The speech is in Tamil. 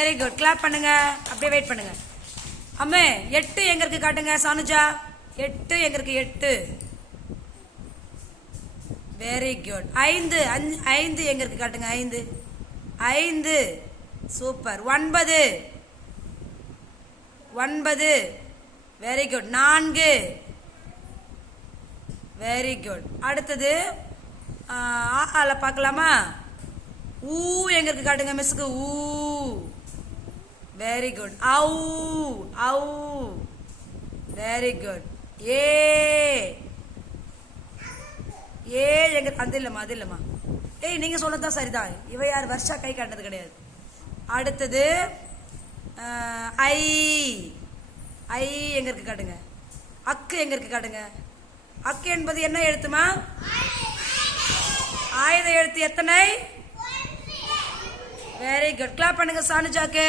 Very good. கிளாப் பண்ணுங்க. அப்படியே வெயிட் பண்ணுங்க. அம்மே 8 எங்க இருக்கு காட்டுங்க சானுஜா. 8 எங்க இருக்கு? 8. Very good. 5 5 எங்க இருக்கு காட்டுங்க. 5 5 super. 9 9 very good. 4 very good. அடுத்தது ஆல பார்க்கலாமா? ஊ எங்க இருக்கு காட்டுங்க மிஸ்ஸுக்கு. ஊ வெரி குட். ஔ ஔ வெரி குட். ஏ ஏ எங்க? அது இல்லம்மா அது இல்லம்மா. ஏய் நீங்க சொன்னதுதான் சரிதான். இவ யார்? வருஷா கை காட்டுறது கிடையாது. அடுத்தது ஐ ஐ எங்க இருக்கு காட்டுங்க. அக்கு எங்க இருக்கு காட்டுங்க. அக்கு என்பது என்ன எழுத்துமா? ஆயுத எழுத்து எத்தனை? Very good. கிளாப் பண்ணுங்க சானுஜாக்கு.